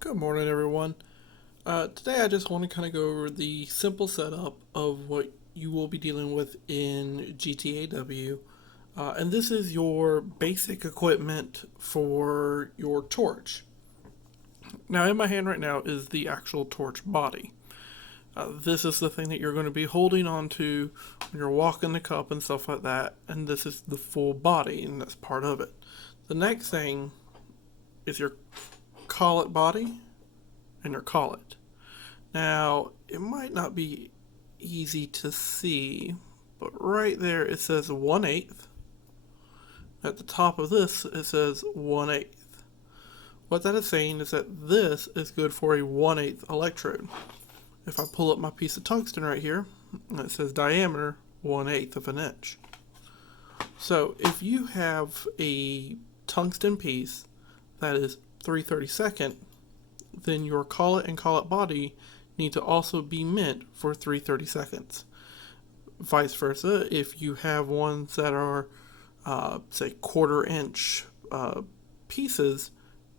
Good morning, everyone. Today, I just want to kind of go over the simple setup of what you will be dealing with in GTAW. And this is your basic equipment for your torch. Now, in my hand right now is the actual torch body. This is the thing that you're going to be holding on to when you're walking the cup and stuff like that. And this is the full body, and that's part of it. The next thing is your collet body and your collet. Now, it might not be easy to see, but right there it says 1/8. At the top of this, it says 1/8. What that is saying is that this is good for a 1/8 electrode. If I pull up my piece of tungsten right here, it says diameter 1/8 of an inch. So if you have a tungsten piece that is 3/32, then your collet and collet body need to also be meant for 3/32. Vice versa, if you have ones that are, say, 1/4 inch pieces,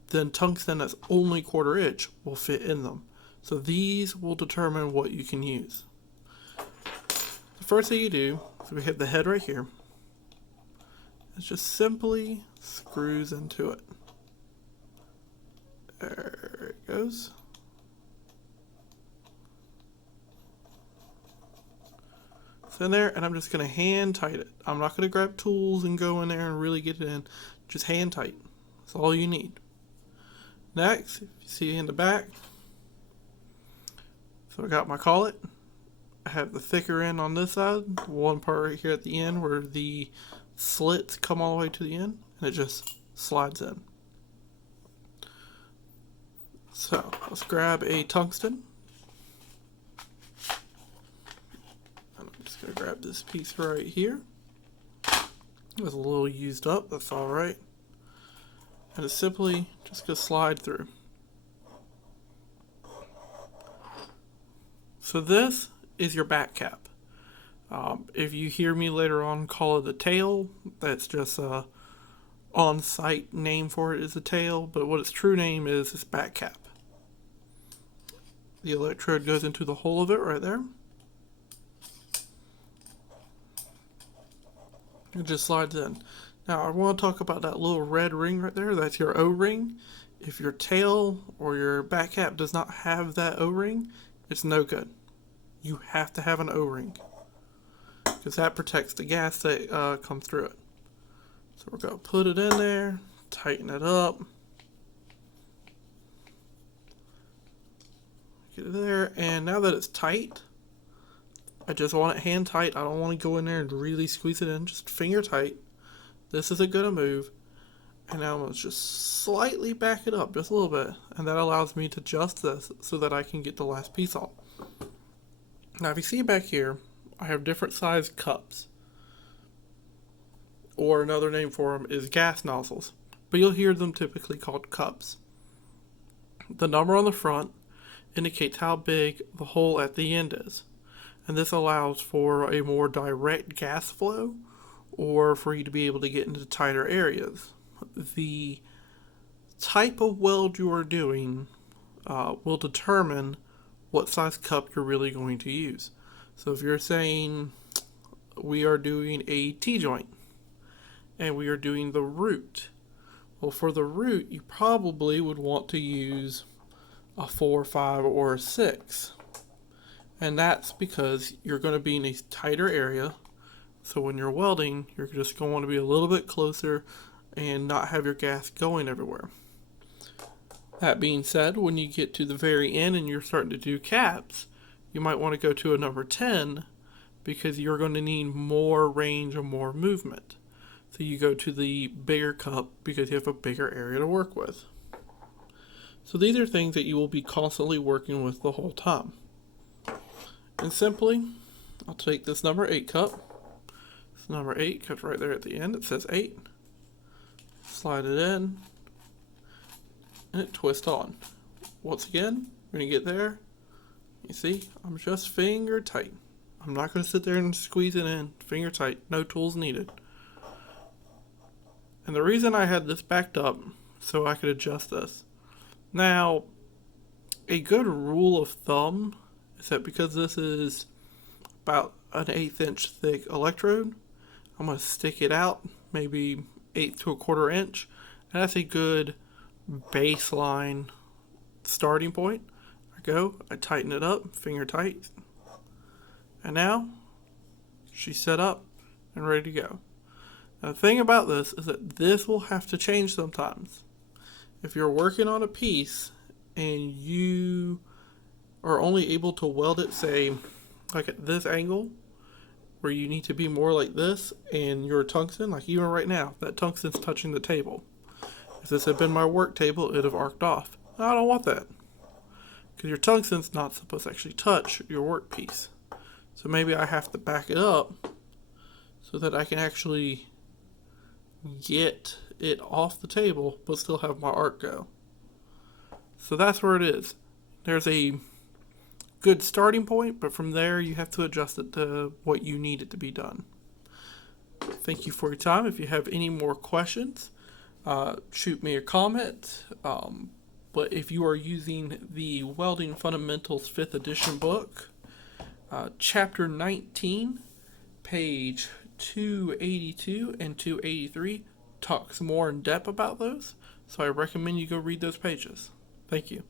then tungsten that's only 1/4 inch will fit in them. So these will determine what you can use. The first thing you do, so we have the head right here, it just simply screws into it. There it goes. It's in there, and I'm just going to hand tight it. I'm not going to grab tools and go in there and really get it in. Just hand tight. That's all you need. Next, if you see in the back, so I got my collet. I have the thicker end on this side, one part right here at the end where the slits come all the way to the end, and it just slides in. So let's grab a tungsten. And I'm just going to grab this piece right here. It was a little used up, that's alright. And it's simply just going to slide through. So this is your back cap. If you hear me later on call it a tail, that's just a on-site name for it is a tail, but what its true name is back cap. The electrode goes into the hole of it right there. It just slides in. Now I want to talk about that little red ring right there. That's your O-ring. If your tail or your back cap does not have that O-ring, it's no good. You have to have an O-ring, because that protects the gas that comes through it. So we're going to put it in there, tighten it up. Get it there, and now that it's tight, I just want it hand tight. I don't want to go in there and really squeeze it in, just finger tight. This isn't going to move. And now I'm going to just slightly back it up just a little bit, and that allows me to adjust this so that I can get the last piece off. Now if you see back here, I have different sized cups, or another name for them is gas nozzles, but you'll hear them typically called cups. The number on the front indicates how big the hole at the end is, and this allows for a more direct gas flow or for you to be able to get into tighter areas. The type of weld you are doing will determine what size cup you're really going to use. So if you're saying we are doing a T-joint and we are doing the root, well, for the root you probably would want to use a 4, 5, or a 6. And that's because you're going to be in a tighter area. So when you're welding, you're just going to want to be a little bit closer and not have your gas going everywhere. That being said, when you get to the very end and you're starting to do caps, you might want to go to a number 10 because you're going to need more range and more movement. So you go to the bigger cup because you have a bigger area to work with. So these are things that you will be constantly working with the whole time. And simply, I'll take this number 8 cup. This number 8 cuts right there at the end. It says 8. Slide it in, and it twists on. Once again, when you get there, you see, I'm just finger tight. I'm not going to sit there and squeeze it in. Finger tight. No tools needed. And the reason I had this backed up so I could adjust this. Now, A good rule of thumb is that because this is about an 1/8 inch thick electrode, I'm going to stick it out maybe 1/8 to 1/4 inch, and that's a good baseline starting point. I tighten it up, finger tight, and now she's set up and ready to go. Now, the thing about this is that this will have to change sometimes. If you're working on a piece and you are only able to weld it, say, like at this angle, where you need to be more like this, and your tungsten, like even right now, that tungsten's touching the table. If this had been my work table, it'd have arced off. I don't want that, because your tungsten's not supposed to actually touch your workpiece. So maybe I have to back it up so that I can actually get it off the table but still have my arc go. So that's where it is. There's a good starting point, but from there you have to adjust it to what you need it to be done. Thank you for your time. If you have any more questions, shoot me a comment. But if you are using the Welding Fundamentals 5th edition book, chapter 19, page 282 and 283 talks more in depth about those. So I recommend you go read those pages. Thank you.